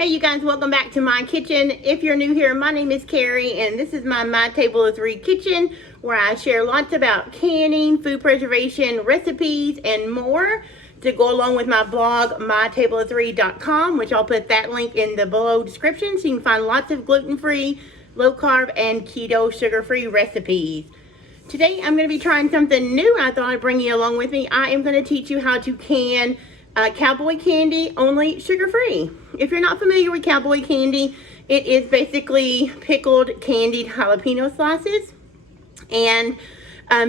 Hey you guys, welcome back to my kitchen. If you're new here, my name is Carrie and this is my Table of Three kitchen where I share lots about canning, food preservation, recipes, and more to go along with my blog, mytableofthree.com, which I'll put that link in the below description so you can find lots of gluten-free, low-carb, and keto sugar-free recipes. Today I'm going to be trying something new. I thought I'd bring you along with me. I am going to teach you how to can cowboy candy, only sugar-free. If you're not familiar with cowboy candy, it is basically pickled candied jalapeno slices. And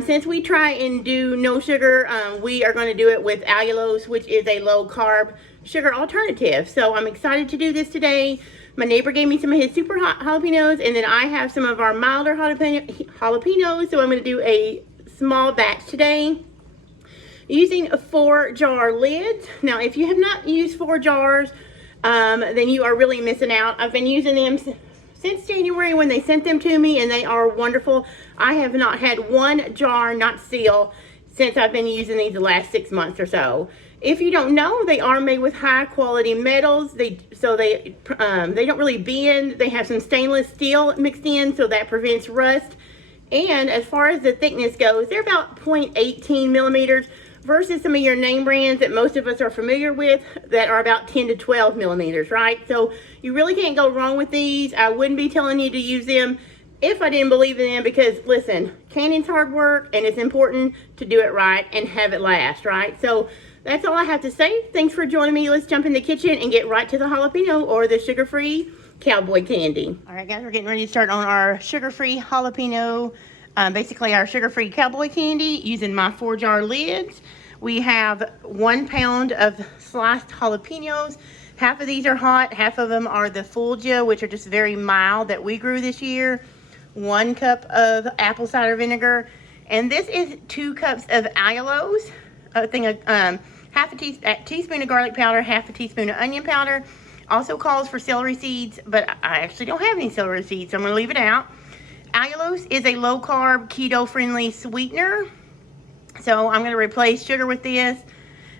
since we try and do no sugar, we are going to do it with allulose, which is a low-carb sugar alternative. So I'm excited to do this today. My neighbor gave me some of his super hot jalapenos, and then I have some of our milder jalapenos, so I'm going to do a small batch today using ForJar lids. Now, if you have not used ForJars, then you are really missing out. I've been using them since January when they sent them to me, and they are wonderful. I have not had one jar not seal since I've been using these the last 6 months or so. If you don't know, they are made with high quality metals. They don't really bend. They have some stainless steel mixed in, so that prevents rust. And as far as the thickness goes, they're about 0.18 millimeters versus some of your name brands that most of us are familiar with that are about 10 to 12 millimeters, right? So you really can't go wrong with these. I wouldn't be telling you to use them if I didn't believe in them, because listen, canning's hard work and it's important to do it right and have it last, right? So that's all I have to say. Thanks for joining me. Let's jump in the kitchen and get right to the jalapeno or the sugar-free cowboy candy. All right, guys, we're getting ready to start on our sugar-free jalapeno, basically our sugar-free cowboy candy using my ForJar lids. We have 1 pound of sliced jalapenos. Half of these are hot, half of them are the Forjars, which are just very mild, that we grew this year. 1 cup of apple cider vinegar, and this is 2 cups of allulose. Half a teaspoon of garlic powder, half a teaspoon of onion powder. Also calls for celery seeds, but I actually don't have any celery seeds, so I'm going to leave it out. Allulose is a low-carb, keto-friendly sweetener, so I'm going to replace sugar with this.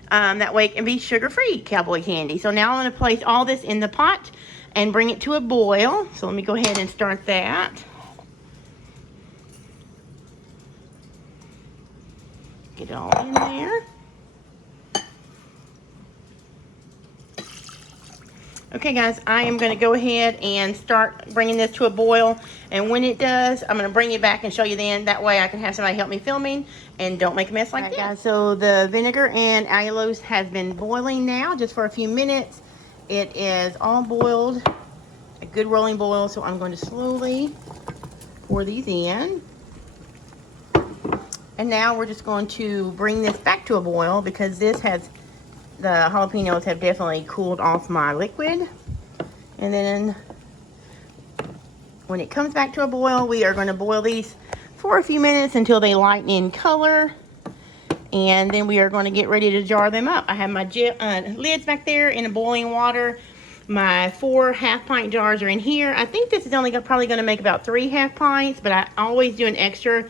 That way it can be sugar-free cowboy candy. So now I'm going to place all this in the pot and bring it to a boil. So let me go ahead and start that. Get it all in there. Okay guys, I am going to go ahead and start bringing this to a boil, and when it does, I'm going to bring it back and show you then. That way I can have somebody help me filming and don't make a mess like this. Guys, so the vinegar and allulose has been boiling now just for a few minutes. It is all boiled, a good rolling boil, so I'm going to slowly pour these in. And now we're just going to bring this back to a boil because the jalapenos have definitely cooled off my liquid. And then when it comes back to a boil, we are going to boil these for a few minutes until they lighten in color. And then we are going to get ready to jar them up. I have my lids back there in the boiling water. My 4 half-pint jars are in here. I think this is only probably going to make about 3 half-pints, but I always do an extra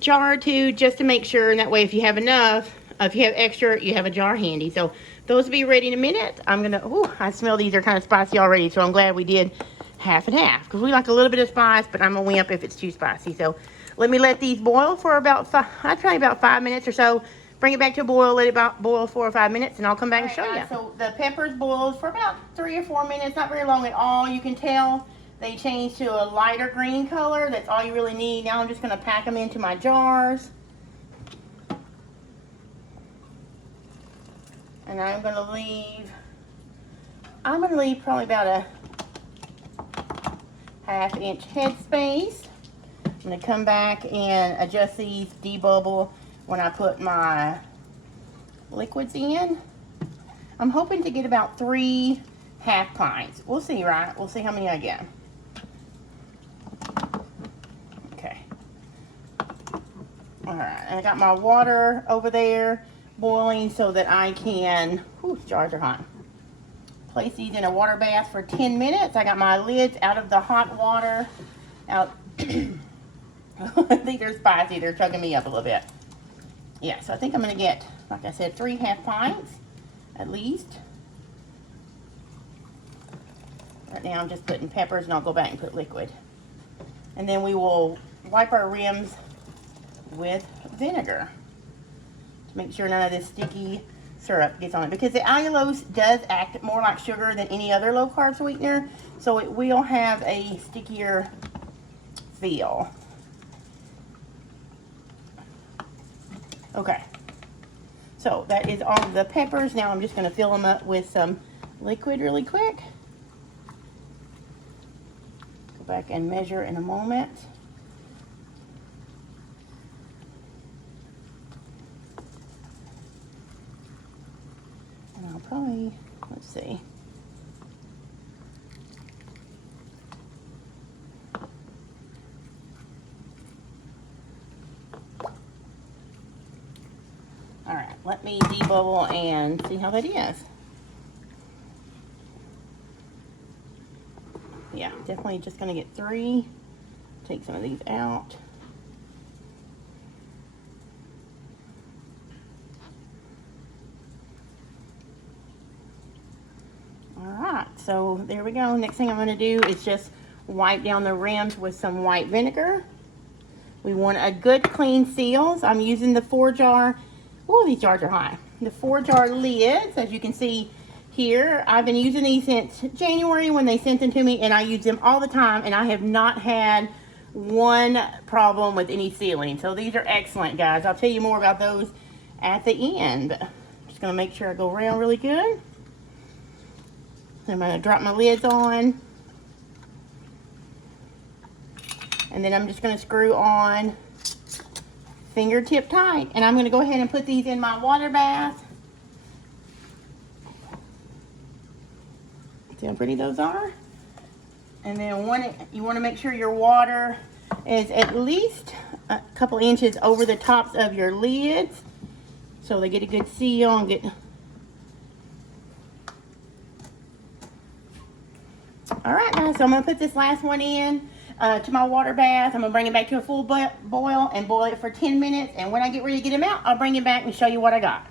jar or 2 just to make sure, and that way if you have enough, if you have extra, you have a jar handy. So those will be ready in a minute. I'm gonna, I smell these are kind of spicy already, so I'm glad we did half and half, because we like a little bit of spice, but I'm gonna wimp if it's too spicy. So let me let these boil for about I'd try about 5 minutes or so. Bring it back to a boil, let it boil 4 or 5 minutes, and I'll come back and show you. So the peppers boiled for about 3 or 4 minutes, not very long at all. You can tell they changed to a lighter green color. That's all you really need. Now I'm just gonna pack them into my jars. And I'm gonna leave probably about a ½ inch head space. I'm gonna come back and adjust these, debubble when I put my liquids in. I'm hoping to get about 3 half-pints. We'll see, right? We'll see how many I get. Okay. All right, and I got my water over there boiling so that I can, jars are hot, place these in a water bath for 10 minutes. I got my lids out of the hot water. Now, I think they're spicy. They're chugging me up a little bit. Yeah, so I think I'm going to get, like I said, 3 half pints at least. But now I'm just putting peppers, and I'll go back and put liquid. And then we will wipe our rims with vinegar to make sure none of this sticky syrup gets on it, because the allulose does act more like sugar than any other low carb sweetener, so it will have a stickier feel. Okay, so that is all of the peppers. Now I'm just going to fill them up with some liquid really quick. Go back and measure in a moment. And I'll probably, let's see. All right, let me debubble and see how that is. Yeah, definitely just gonna get 3. Take some of these out. So there we go. Next thing I'm going to do is just wipe down the rims with some white vinegar. We want a good clean seals. I'm using the ForJar. Oh, these jars are high. The ForJar lids, as you can see here. I've been using these since January when they sent them to me, and I use them all the time, and I have not had one problem with any sealing. So these are excellent, guys. I'll tell you more about those at the end. Just going to make sure I go around really good. I'm going to drop my lids on, and then I'm just going to screw on fingertip tight, and I'm going to go ahead and put these in my water bath. See how pretty those are? And then you want to make sure your water is at least a couple inches over the tops of your lids so they get a good seal and get. All right, guys, so I'm going to put this last one in to my water bath. I'm going to bring it back to a full boil and boil it for 10 minutes. And when I get ready to get them out, I'll bring it back and show you what I got.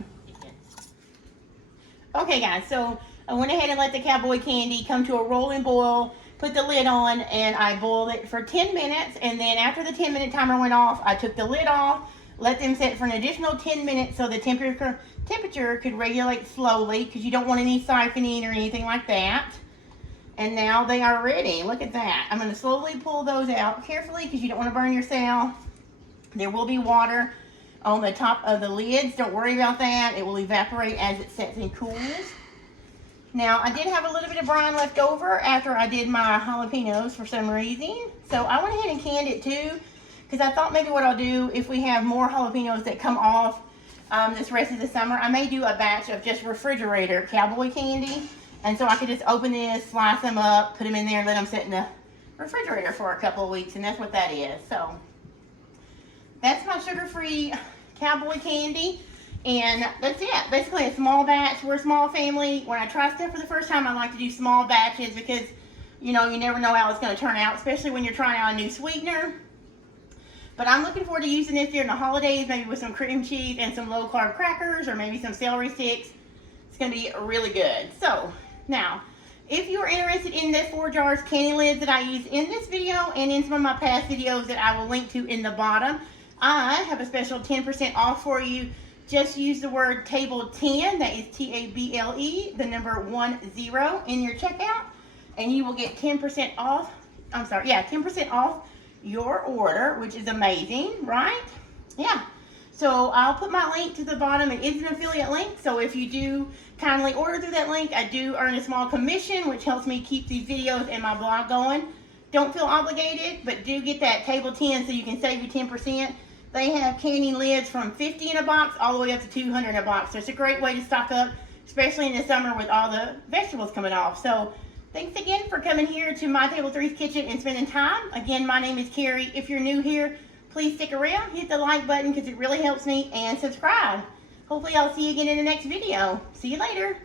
Okay, guys, so I went ahead and let the cowboy candy come to a rolling boil, put the lid on, and I boiled it for 10 minutes. And then after the 10-minute timer went off, I took the lid off, let them sit for an additional 10 minutes so the temperature could regulate slowly, because you don't want any siphoning or anything like that. And now they are ready. Look at that. I'm going to slowly pull those out carefully because you don't want to burn yourself. There will be water on the top of the lids. Don't worry about that. It will evaporate as it sets and cools. Now, I did have a little bit of brine left over after I did my jalapenos for some reason. So I went ahead and canned it too, because I thought maybe what I'll do if we have more jalapenos that come off this rest of the summer, I may do a batch of just refrigerator cowboy candy. And so I could just open this, slice them up, put them in there, and let them sit in the refrigerator for a couple of weeks. And that's what that is. So that's my sugar-free cowboy candy. And that's it. Basically a small batch. We're a small family. When I try stuff for the first time, I like to do small batches because, you know, you never know how it's going to turn out, especially when you're trying out a new sweetener. But I'm looking forward to using this during the holidays, maybe with some cream cheese and some low-carb crackers or maybe some celery sticks. It's going to be really good. So now, if you're interested in the ForJar's canning lids that I use in this video and in some of my past videos that I will link to in the bottom, I have a special 10% off for you. Just use the word table 10, that is T-A-B-L-E, the number 10 in your checkout, and you will get 10% off, 10% off your order, which is amazing, right? Yeah. So I'll put my link to the bottom. It is an affiliate link, so if you do kindly order through that link, I do earn a small commission, which helps me keep these videos and my blog going. Don't feel obligated, but do get that table 10 so you can save you 10%. They have canning lids from 50 in a box all the way up to 200 in a box. So it's a great way to stock up, especially in the summer with all the vegetables coming off. So thanks again for coming here to My Table Three's Kitchen and spending time. Again, my name is Carrie. If you're new here, please stick around, hit the like button because it really helps me, and subscribe. Hopefully I'll see you again in the next video. See you later.